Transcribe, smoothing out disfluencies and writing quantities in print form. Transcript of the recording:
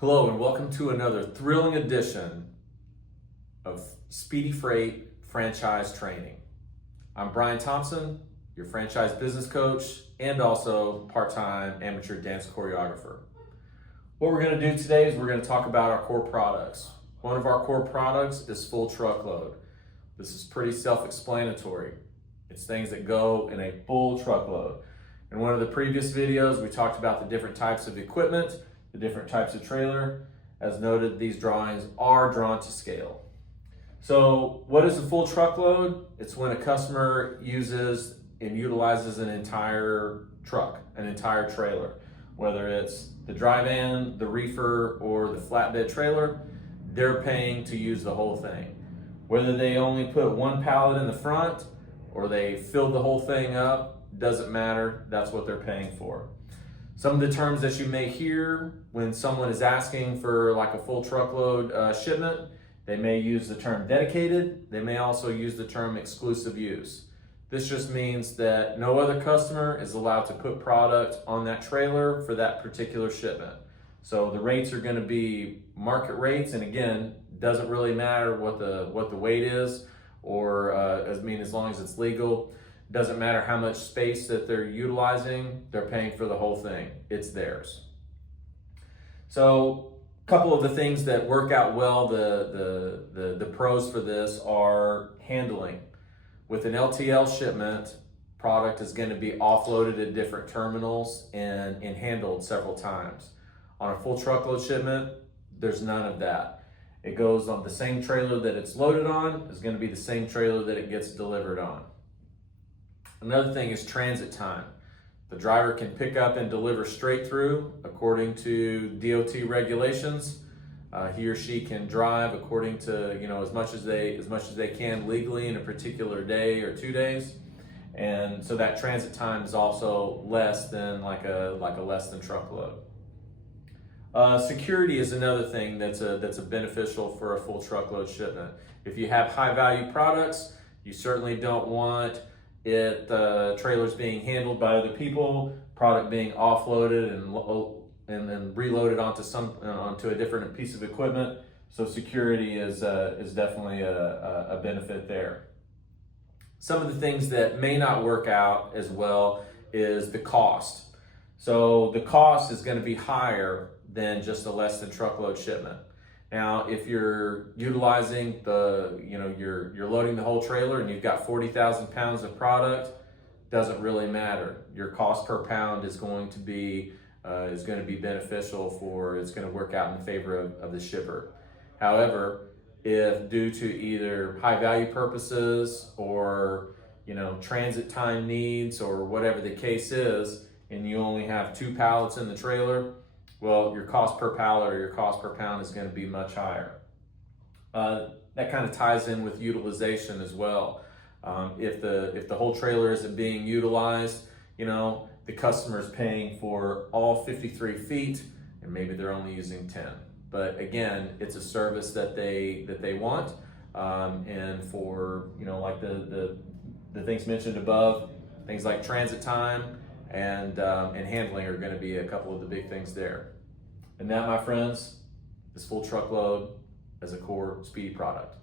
Hello and welcome to another thrilling edition of Speedy Freight Franchise Training. I'm Brian Thompson, your franchise business coach and also part-time amateur dance choreographer. What we're going to do today is we're going to talk about our core products. One of our core products is full truckload. This is pretty self-explanatory. It's things that go in a full truckload. In one of the previous videos, we talked about the different types of equipment, the different types of trailer. As noted, these drawings are drawn to scale. So what is a full truckload? It's when a customer uses and utilizes an entire truck, an entire trailer. Whether it's the dry van, the reefer, or the flatbed trailer, they're paying to use the whole thing. Whether they only put one pallet in the front or they fill the whole thing up, doesn't matter, that's what they're paying for. Some of the terms that you may hear when someone is asking for like a full truckload shipment, they may use the term dedicated. They may also use the term exclusive use. This just means that no other customer is allowed to put product on that trailer for that particular shipment. So the rates are going to be market rates, and again, doesn't really matter what the weight is, or as long as it's legal. Doesn't matter how much space that they're utilizing, they're paying for the whole thing. It's theirs. So a couple of the things that work out well, the pros for this are handling. With an LTL shipment, product is going to be offloaded at different terminals and handled several times. On a full truckload shipment, there's none of that. It goes on the same trailer that it's loaded on, is going to be the same trailer that it gets delivered on. Another thing is transit time. The driver can pick up and deliver straight through according to DOT regulations. He or she can drive according to as much as they can legally in a particular day or 2 days, and so that transit time is also less than like a less than truckload. Security is another thing that's a beneficial for a full truckload shipment. If you have high value products, you certainly don't want trailers being handled by other people, product being offloaded and then reloaded onto a different piece of equipment. So security is definitely a benefit there. Some of the things that may not work out as well is the cost. So the cost is going to be higher than just a less than truckload shipment. Now, if you're utilizing you're loading the whole trailer and you've got 40,000 pounds of product, doesn't really matter. Your cost per pound is going to be beneficial it's going to work out in favor of the shipper. However, if due to either high value purposes or transit time needs or whatever the case is, and you only have 2 pallets in the trailer, well, your cost per pallet or your cost per pound is going to be much higher. That kind of ties in with utilization as well. If the whole trailer isn't being utilized, the customer is paying for all 53 feet, and maybe they're only using 10. But again, it's a service that they want, and for like the things mentioned above, things like transit time and handling are going to be a couple of the big things there. And that, my friends, is full truckload as a core Speedy product.